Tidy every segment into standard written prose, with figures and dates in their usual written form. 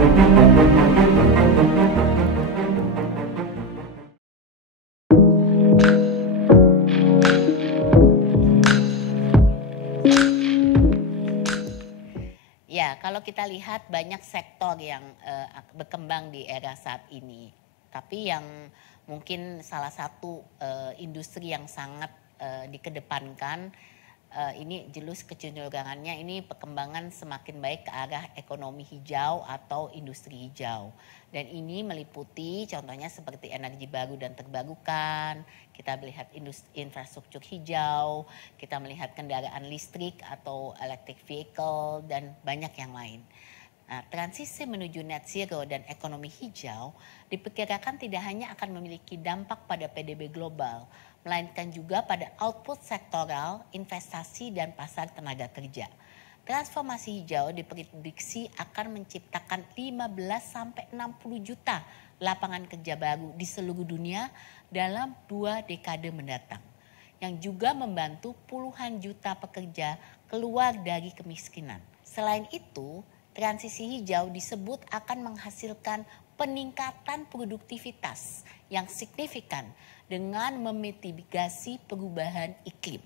Ya, kalau kita lihat banyak sektor yang berkembang di era saat ini. Tapi yang mungkin salah satu industri yang sangat dikedepankan, ini jelas kecenderungannya ini perkembangan semakin baik ke arah ekonomi hijau atau industri hijau. Dan ini meliputi contohnya seperti energi baru dan terbarukan, kita melihat infrastruktur hijau, kita melihat kendaraan listrik atau electric vehicle dan banyak yang lain. Nah, transisi menuju net zero dan ekonomi hijau diperkirakan tidak hanya akan memiliki dampak pada PDB global, melainkan juga pada output sektoral, investasi dan pasar tenaga kerja. Transformasi hijau diprediksi akan menciptakan 15-60 juta lapangan kerja baru di seluruh dunia dalam 2 dekade mendatang, yang juga membantu puluhan juta pekerja keluar dari kemiskinan. Selain itu, transisi hijau disebut akan menghasilkan peningkatan produktivitas yang signifikan dengan memitigasi perubahan iklim.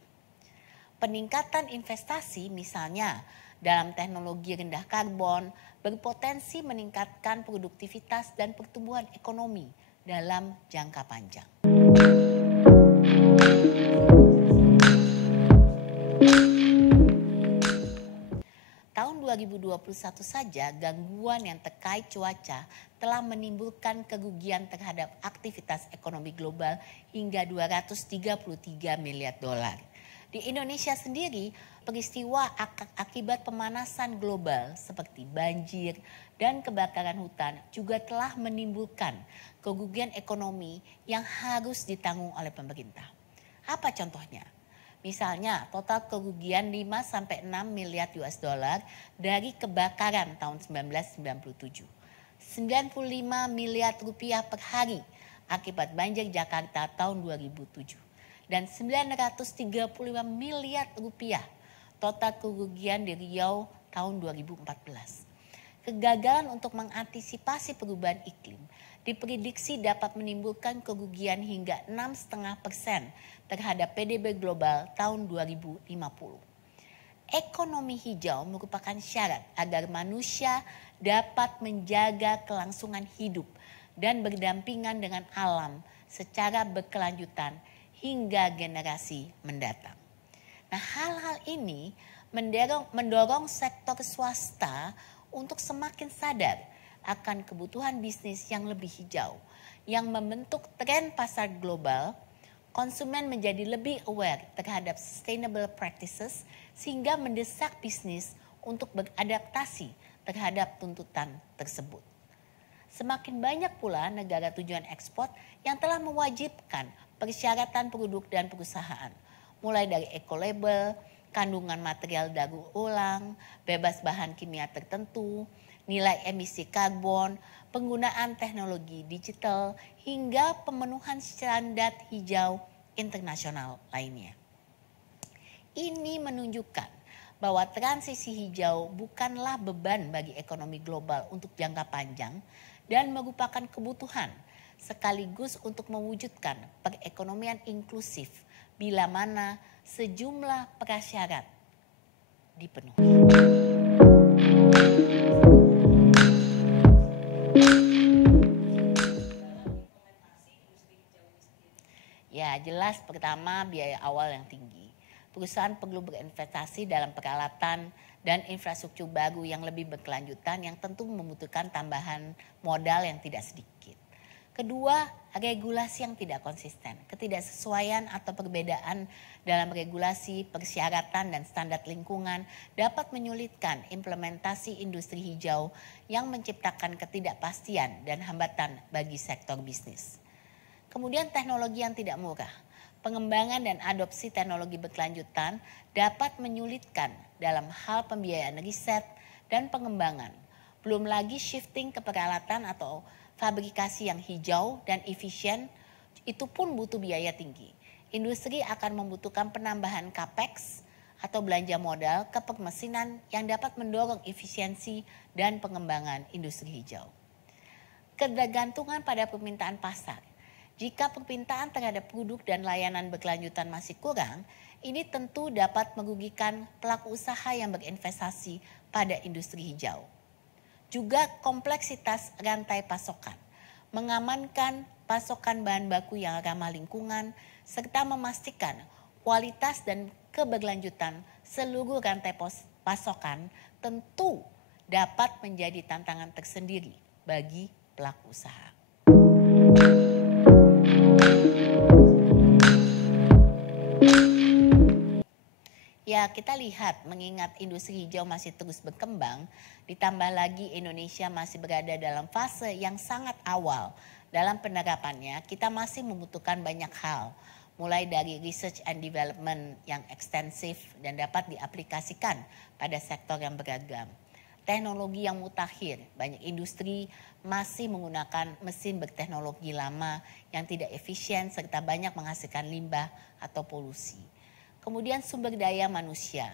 Peningkatan investasi misalnya dalam teknologi rendah karbon berpotensi meningkatkan produktivitas dan pertumbuhan ekonomi dalam jangka panjang. Tahun 2021 saja gangguan yang terkait cuaca telah menimbulkan kerugian terhadap aktivitas ekonomi global hingga 233 miliar dolar. Di Indonesia sendiri, peristiwa akibat pemanasan global seperti banjir dan kebakaran hutan juga telah menimbulkan kerugian ekonomi yang harus ditanggung oleh pemerintah. Apa contohnya? Misalnya total kerugian 5-6 miliar US dollar dari kebakaran tahun 1997. 95 miliar rupiah per hari akibat banjir Jakarta tahun 2007. Dan 935 miliar rupiah total kerugian di Riau tahun 2014. Kegagalan untuk mengantisipasi perubahan iklim diprediksi dapat menimbulkan kerugian hingga 6,5% terhadap PDB global tahun 2050. Ekonomi hijau merupakan syarat agar manusia dapat menjaga kelangsungan hidup dan berdampingan dengan alam secara berkelanjutan hingga generasi mendatang. Nah, hal-hal ini mendorong sektor swasta untuk semakin sadar akan kebutuhan bisnis yang lebih hijau, yang membentuk tren pasar global. Konsumen menjadi lebih aware terhadap sustainable practices sehingga mendesak bisnis untuk beradaptasi terhadap tuntutan tersebut. Semakin banyak pula negara tujuan ekspor yang telah mewajibkan persyaratan produk dan perusahaan, mulai dari eco-label, kandungan material daur ulang, bebas bahan kimia tertentu, nilai emisi karbon, penggunaan teknologi digital, hingga pemenuhan standar hijau internasional lainnya. Ini menunjukkan bahwa transisi hijau bukanlah beban bagi ekonomi global untuk jangka panjang dan merupakan kebutuhan sekaligus untuk mewujudkan perekonomian inklusif bila mana sejumlah prasyarat dipenuhi. Ya, jelas pertama biaya awal yang tinggi. Perusahaan perlu berinvestasi dalam peralatan dan infrastruktur baru yang lebih berkelanjutan yang tentu membutuhkan tambahan modal yang tidak sedikit. Kedua, regulasi yang tidak konsisten, ketidaksesuaian atau perbedaan dalam regulasi, persyaratan dan standar lingkungan dapat menyulitkan implementasi industri hijau yang menciptakan ketidakpastian dan hambatan bagi sektor bisnis. Kemudian teknologi yang tidak murah. Pengembangan dan adopsi teknologi berkelanjutan dapat menyulitkan dalam hal pembiayaan riset dan pengembangan. Belum lagi shifting ke peralatan atau fabrikasi yang hijau dan efisien, itu pun butuh biaya tinggi. Industri akan membutuhkan penambahan capex atau belanja modal ke permesinan yang dapat mendorong efisiensi dan pengembangan industri hijau. Ketergantungan pada permintaan pasar. Jika permintaan terhadap produk dan layanan berkelanjutan masih kurang, ini tentu dapat merugikan pelaku usaha yang berinvestasi pada industri hijau. Juga kompleksitas rantai pasokan, mengamankan pasokan bahan baku yang ramah lingkungan, serta memastikan kualitas dan keberlanjutan seluruh rantai pasokan tentu dapat menjadi tantangan tersendiri bagi pelaku usaha. Ya, kita lihat mengingat industri hijau masih terus berkembang, ditambah lagi Indonesia masih berada dalam fase yang sangat awal dalam penerapannya, kita masih membutuhkan banyak hal, mulai dari research and development yang ekstensif dan dapat diaplikasikan pada sektor yang beragam. Teknologi yang mutakhir, banyak industri masih menggunakan mesin berteknologi lama yang tidak efisien serta banyak menghasilkan limbah atau polusi. Kemudian sumber daya manusia,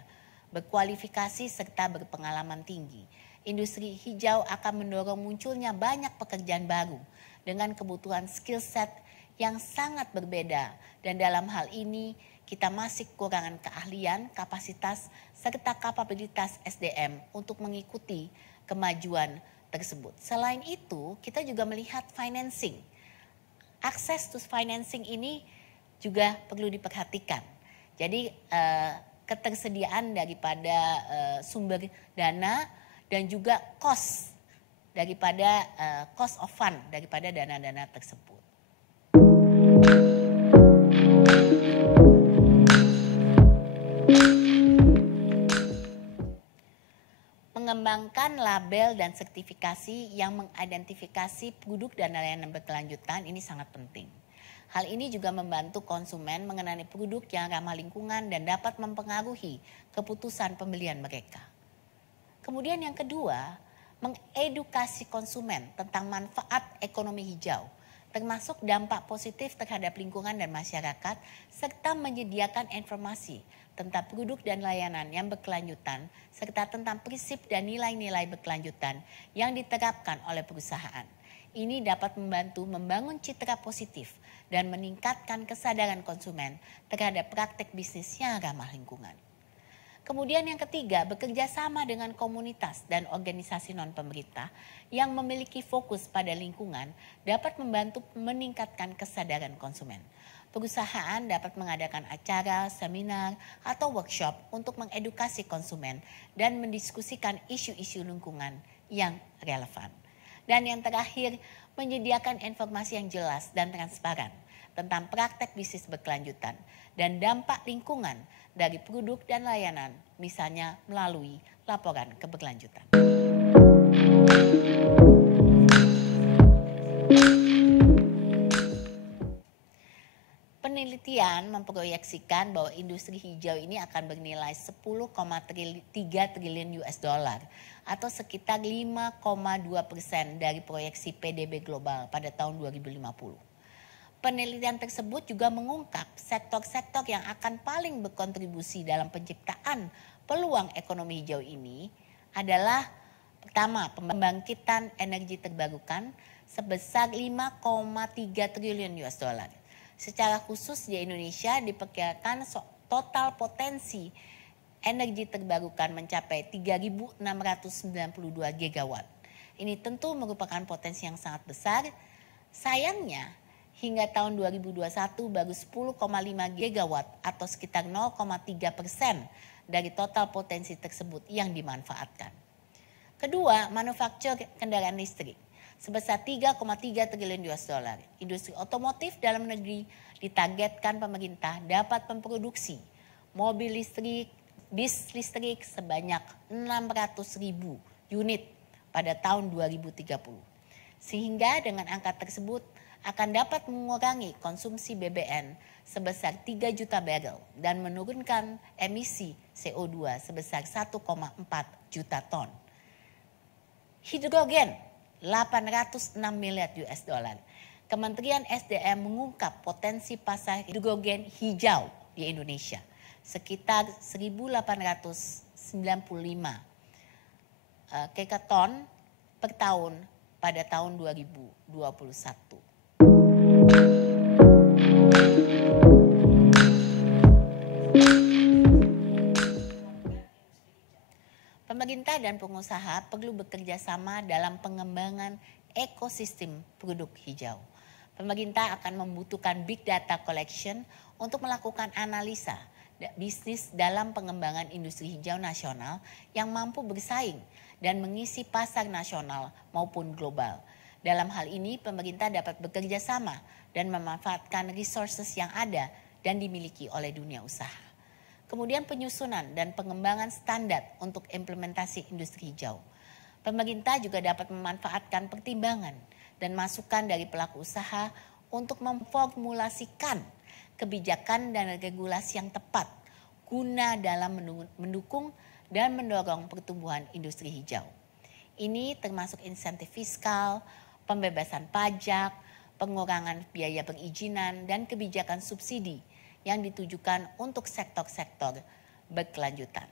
berkualifikasi serta berpengalaman tinggi. Industri hijau akan mendorong munculnya banyak pekerjaan baru dengan kebutuhan skill set yang sangat berbeda. Dan dalam hal ini kita masih kekurangan keahlian, kapasitas, serta kapabilitas SDM untuk mengikuti kemajuan tersebut. Selain itu, kita juga melihat financing. Akses to financing ini juga perlu diperhatikan. Jadi ketersediaan daripada sumber dana dan juga cost daripada cost of fund daripada dana-dana tersebut. Mengembangkan label dan sertifikasi yang mengidentifikasi produk dan layanan berkelanjutan ini sangat penting. Hal ini juga membantu konsumen mengenali produk yang ramah lingkungan dan dapat mempengaruhi keputusan pembelian mereka. Kemudian yang kedua, mengedukasi konsumen tentang manfaat ekonomi hijau, termasuk dampak positif terhadap lingkungan dan masyarakat, serta menyediakan informasi tentang produk dan layanan yang berkelanjutan, serta tentang prinsip dan nilai-nilai berkelanjutan yang diterapkan oleh perusahaan. Ini dapat membantu membangun citra positif dan meningkatkan kesadaran konsumen terhadap praktik bisnis yang ramah lingkungan. Kemudian yang ketiga, bekerja sama dengan komunitas dan organisasi non-pemerintah yang memiliki fokus pada lingkungan dapat membantu meningkatkan kesadaran konsumen. Perusahaan dapat mengadakan acara, seminar, atau workshop untuk mengedukasi konsumen dan mendiskusikan isu-isu lingkungan yang relevan. Dan yang terakhir, menyediakan informasi yang jelas dan transparan tentang praktek bisnis berkelanjutan dan dampak lingkungan dari produk dan layanan, misalnya melalui laporan keberlanjutan. Penelitian memproyeksikan bahwa industri hijau ini akan bernilai 10,3 triliun US dollar atau sekitar 5,2% dari proyeksi PDB global pada tahun 2050. Penelitian tersebut juga mengungkap sektor-sektor yang akan paling berkontribusi dalam penciptaan peluang ekonomi hijau ini adalah pertama, pembangkitan energi terbarukan sebesar 5,3 triliun US dollar. Secara khusus di Indonesia diperkirakan total potensi energi terbarukan mencapai 3.692 gigawatt. Ini tentu merupakan potensi yang sangat besar. Sayangnya hingga tahun 2021 baru 10,5 gigawatt atau sekitar 0,3% dari total potensi tersebut yang dimanfaatkan. Kedua, manufaktur kendaraan listrik sebesar 3,3 triliun US dollar. Industri otomotif dalam negeri ditargetkan pemerintah dapat memproduksi mobil listrik, bis listrik sebanyak 600.000 unit pada tahun 2030. Sehingga dengan angka tersebut akan dapat mengurangi konsumsi BBM sebesar 3 juta barrel dan menurunkan emisi CO2 sebesar 1,4 juta ton. Hidrogen 806 miliar US dollar. Kementerian SDM mengungkap potensi pasar hidrogen hijau di Indonesia sekitar 1.895 gigaton per tahun pada tahun 2021. Pemerintah dan pengusaha perlu bekerja sama dalam pengembangan ekosistem produk hijau. Pemerintah akan membutuhkan big data collection untuk melakukan analisa bisnis dalam pengembangan industri hijau nasional yang mampu bersaing dan mengisi pasar nasional maupun global. Dalam hal ini, pemerintah dapat bekerja sama dan memanfaatkan resources yang ada dan dimiliki oleh dunia usaha. Kemudian penyusunan dan pengembangan standar untuk implementasi industri hijau. Pemerintah juga dapat memanfaatkan pertimbangan dan masukan dari pelaku usaha untuk memformulasikan kebijakan dan regulasi yang tepat guna dalam mendukung dan mendorong pertumbuhan industri hijau. Ini termasuk insentif fiskal, pembebasan pajak, pengurangan biaya perizinan, dan kebijakan subsidi yang ditujukan untuk sektor-sektor berkelanjutan.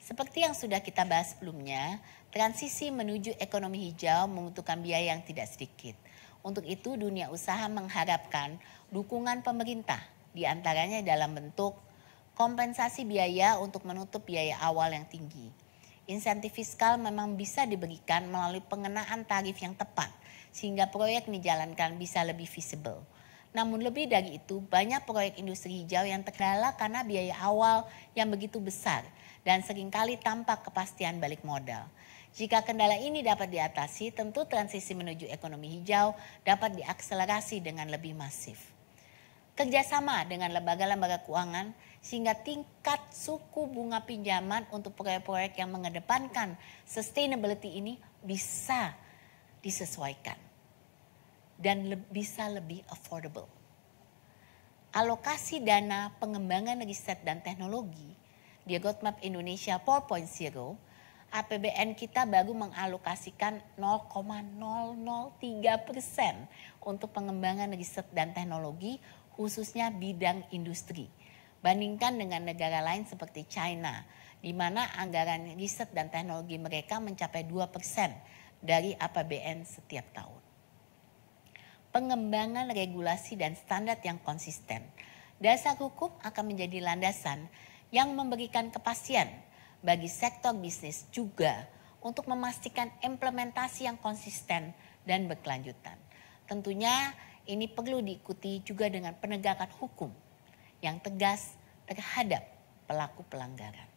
Seperti yang sudah kita bahas sebelumnya, transisi menuju ekonomi hijau membutuhkan biaya yang tidak sedikit. Untuk itu dunia usaha mengharapkan dukungan pemerintah, diantaranya dalam bentuk kompensasi biaya untuk menutup biaya awal yang tinggi. Insentif fiskal memang bisa diberikan melalui pengenaan tarif yang tepat sehingga proyek dijalankan bisa lebih visible. Namun lebih dari itu, banyak proyek industri hijau yang terkendala karena biaya awal yang begitu besar dan seringkali tanpa kepastian balik modal. Jika kendala ini dapat diatasi, tentu transisi menuju ekonomi hijau dapat diakselerasi dengan lebih masif. Kerjasama dengan lembaga-lembaga keuangan sehingga tingkat suku bunga pinjaman untuk proyek-proyek yang mengedepankan sustainability ini bisa disesuaikan dan bisa lebih affordable. Alokasi dana pengembangan riset dan teknologi di Roadmap Indonesia 4.0, APBN kita baru mengalokasikan 0,003% untuk pengembangan riset dan teknologi khususnya bidang industri. Bandingkan dengan negara lain seperti China, di mana anggaran riset dan teknologi mereka mencapai 2% dari APBN setiap tahun. Pengembangan regulasi dan standar yang konsisten. Dasar hukum akan menjadi landasan yang memberikan kepastian bagi sektor bisnis juga untuk memastikan implementasi yang konsisten dan berkelanjutan. Tentunya ini perlu diikuti juga dengan penegakan hukum yang tegas terhadap pelaku pelanggaran.